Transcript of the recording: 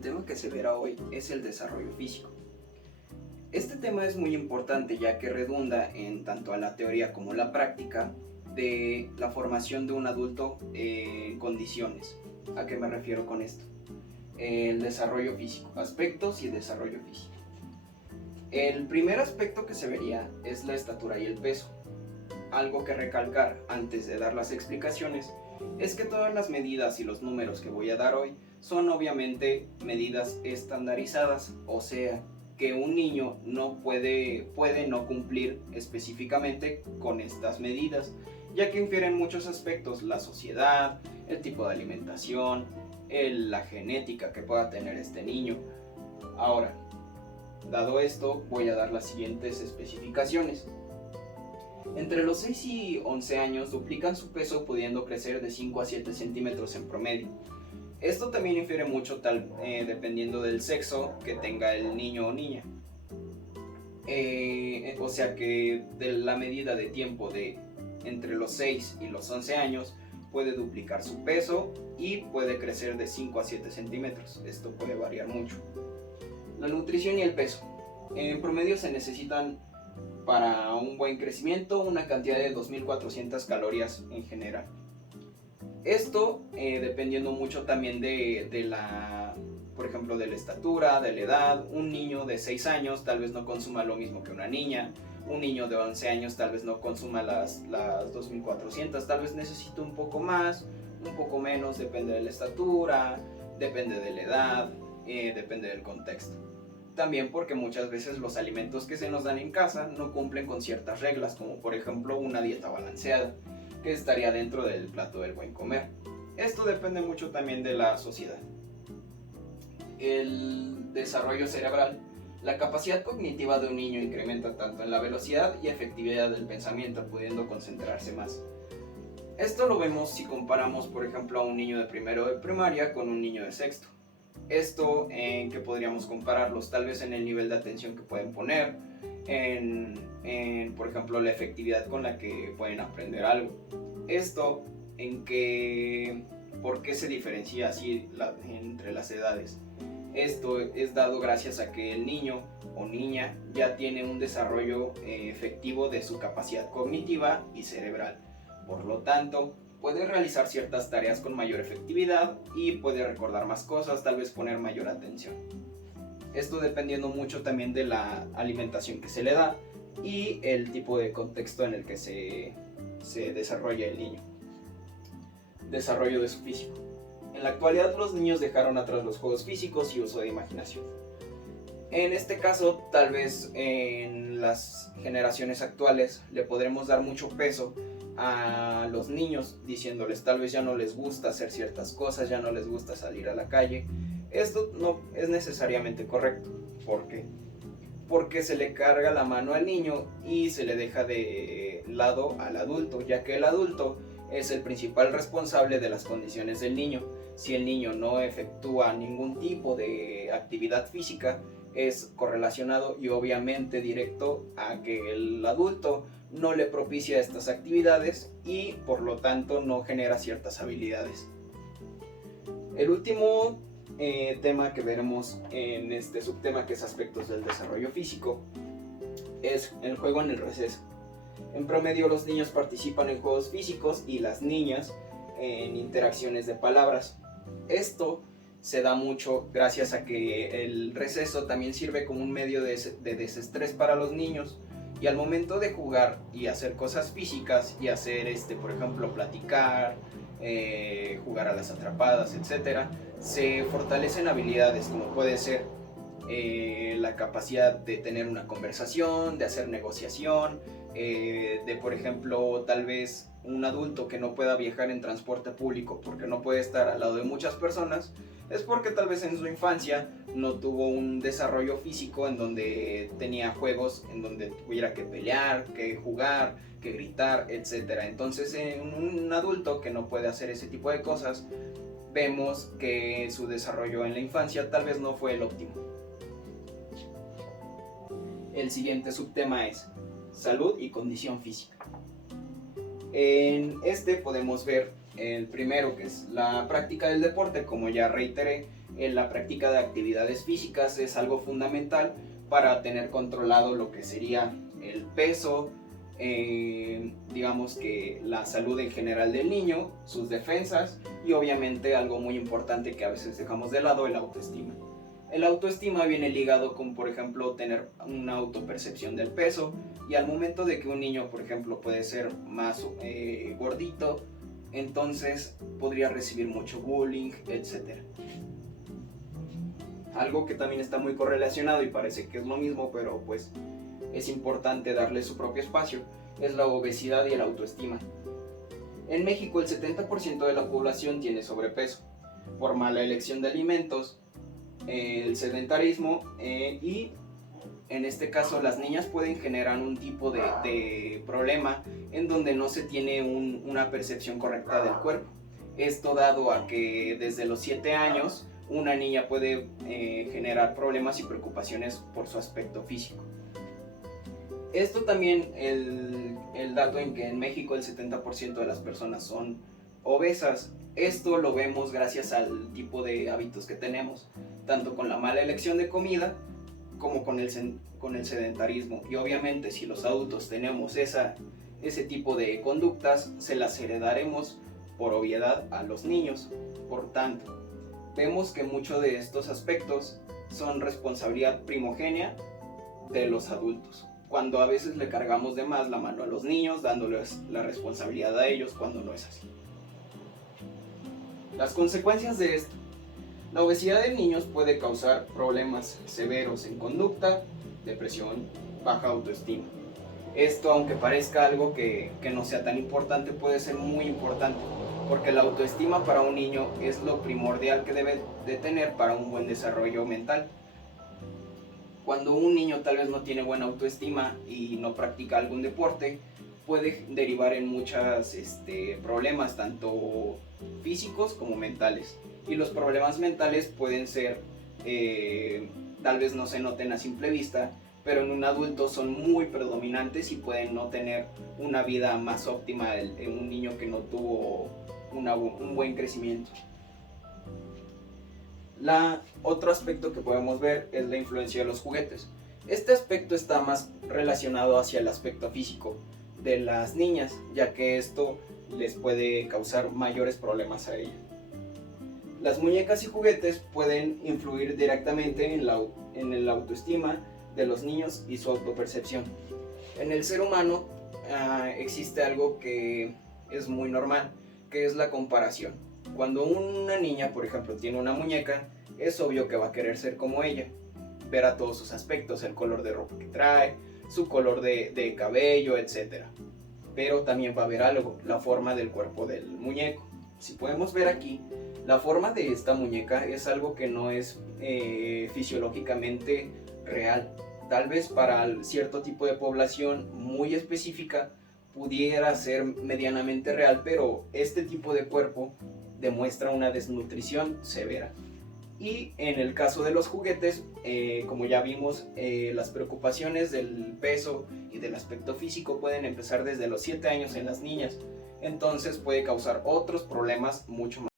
El tema que se verá hoy es el desarrollo físico. Este tema es muy importante ya que redunda en tanto a la teoría como la práctica de la formación de un adulto en condiciones. ¿A qué me refiero con esto? El desarrollo físico, aspectos y el desarrollo físico. El primer aspecto que se vería es la estatura y el peso. Algo que recalcar antes de dar las explicaciones es que todas las medidas y los números que voy a dar hoy son obviamente medidas estandarizadas, o sea que un niño no puede no cumplir específicamente con estas medidas, ya que infieren muchos aspectos: la sociedad, el tipo de alimentación, la genética que pueda tener este niño. Ahora, dado esto, voy a dar las siguientes especificaciones. Entre los 6 y 11 años duplican su peso, pudiendo crecer de 5 a 7 centímetros en promedio. Esto también infiere mucho dependiendo del sexo que tenga el niño o niña. O sea que de la medida de tiempo de entre los 6 y los 11 años puede duplicar su peso y puede crecer de 5 a 7 centímetros. Esto puede variar mucho. La nutrición y el peso. En promedio se necesitan para un buen crecimiento una cantidad de 2.400 calorías en general. Esto dependiendo mucho también por ejemplo, de la estatura, de la edad. Un niño de 6 años tal vez no consuma lo mismo que una niña. Un niño de 11 años tal vez no consuma las 2.400, tal vez necesite un poco más, un poco menos, depende de la estatura, depende de la edad, depende del contexto. También porque muchas veces los alimentos que se nos dan en casa no cumplen con ciertas reglas, como por ejemplo una dieta balanceada, que estaría dentro del plato del buen comer. Esto depende mucho también de la sociedad. El desarrollo cerebral. La capacidad cognitiva de un niño incrementa tanto en la velocidad y efectividad del pensamiento, pudiendo concentrarse más. Esto lo vemos si comparamos, por ejemplo, a un niño de primero de primaria con un niño de sexto. Esto en que podríamos compararlos, tal vez en el nivel de atención que pueden poner, por ejemplo, la efectividad con la que pueden aprender algo. Esto ¿por qué se diferencia así entre las edades? Esto es dado gracias a que el niño o niña ya tiene un desarrollo efectivo de su capacidad cognitiva y cerebral. Por lo tanto, puede realizar ciertas tareas con mayor efectividad y puede recordar más cosas, tal vez poner mayor atención. Esto dependiendo mucho también de la alimentación que se le da y el tipo de contexto en el que se desarrolla el niño. Desarrollo de su físico. En la actualidad los niños dejaron atrás los juegos físicos y uso de imaginación. En este caso, tal vez en las generaciones actuales le podremos dar mucho peso a los niños, diciéndoles tal vez ya no les gusta hacer ciertas cosas, ya no les gusta salir a la calle. Esto no es necesariamente correcto. ¿Por qué? Porque se le carga la mano al niño y se le deja de lado al adulto, ya que el adulto es el principal responsable de las condiciones del niño. Si el niño no efectúa ningún tipo de actividad física, es correlacionado y obviamente directo a que el adulto no le propicia estas actividades y por lo tanto no genera ciertas habilidades. El último tema que veremos en este subtema, que es aspectos del desarrollo físico, es el juego en el receso. En promedio los niños participan en juegos físicos y las niñas en interacciones de palabras. Esto se da mucho gracias a que el receso también sirve como un medio de desestrés para los niños, y al momento de jugar y hacer cosas físicas y hacer por ejemplo platicar, jugar a las atrapadas, etc., se fortalecen habilidades como puede ser la capacidad de tener una conversación, de hacer negociación, de por ejemplo tal vez un adulto que no pueda viajar en transporte público porque no puede estar al lado de muchas personas, es porque tal vez en su infancia no tuvo un desarrollo físico en donde tenía juegos en donde tuviera que pelear, que jugar, que gritar, etc. Entonces en un adulto que no puede hacer ese tipo de cosas, vemos que su desarrollo en la infancia tal vez no fue el óptimo. El siguiente subtema es salud y condición física. En este podemos ver el primero, que es la práctica del deporte. Como ya reiteré, la práctica de actividades físicas es algo fundamental para tener controlado lo que sería el peso, digamos que la salud en general del niño, sus defensas y obviamente algo muy importante que a veces dejamos de lado, el autoestima. El autoestima viene ligado con, por ejemplo, tener una autopercepción del peso, y al momento de que un niño, por ejemplo, puede ser más gordito, entonces podría recibir mucho bullying, etc. Algo que también está muy correlacionado y parece que es lo mismo, pero pues es importante darle su propio espacio, es la obesidad y el autoestima. En México el 70% de la población tiene sobrepeso, por mala elección de alimentos, el sedentarismo y en este caso las niñas pueden generar un tipo de problema en donde no se tiene una percepción correcta del cuerpo. Esto dado a que desde los 7 años una niña puede generar problemas y preocupaciones por su aspecto físico. Esto también, el dato en que en México el 70% de las personas son obesas, esto lo vemos gracias al tipo de hábitos que tenemos, tanto con la mala elección de comida como con el sedentarismo. Y obviamente si los adultos tenemos ese tipo de conductas, se las heredaremos por obviedad a los niños. Por tanto, vemos que muchos de estos aspectos son responsabilidad primogénea de los adultos, cuando a veces le cargamos de más la mano a los niños, dándoles la responsabilidad a ellos cuando no es así. Las consecuencias de esto. La obesidad en niños puede causar problemas severos en conducta, depresión, baja autoestima. Esto, aunque parezca algo que no sea tan importante, puede ser muy importante, porque la autoestima para un niño es lo primordial que debe de tener para un buen desarrollo mental. Cuando un niño tal vez no tiene buena autoestima y no practica algún deporte, puede derivar en muchos problemas, tanto físicos como mentales. Y los problemas mentales pueden ser, tal vez no se noten a simple vista, pero en un adulto son muy predominantes y pueden no tener una vida más óptima en un niño que no tuvo un buen crecimiento. Otro aspecto que podemos ver es la influencia de los juguetes. Este aspecto está más relacionado hacia el aspecto físico de las niñas, ya que esto les puede causar mayores problemas a ellas. Las muñecas y juguetes pueden influir directamente en la autoestima de los niños y su autopercepción. En el ser humano existe algo que es muy normal, que es la comparación. Cuando una niña, por ejemplo, tiene una muñeca, es obvio que va a querer ser como ella. Verá todos sus aspectos, el color de ropa que trae, su color de cabello, etc. Pero también va a ver algo, la forma del cuerpo del muñeco. Si podemos ver aquí, la forma de esta muñeca es algo que no es fisiológicamente real. Tal vez para cierto tipo de población muy específica pudiera ser medianamente real, pero este tipo de cuerpo demuestra una desnutrición severa. Y en el caso de los juguetes, como ya vimos, las preocupaciones del peso y del aspecto físico pueden empezar desde los 7 años en las niñas. Entonces puede causar otros problemas mucho más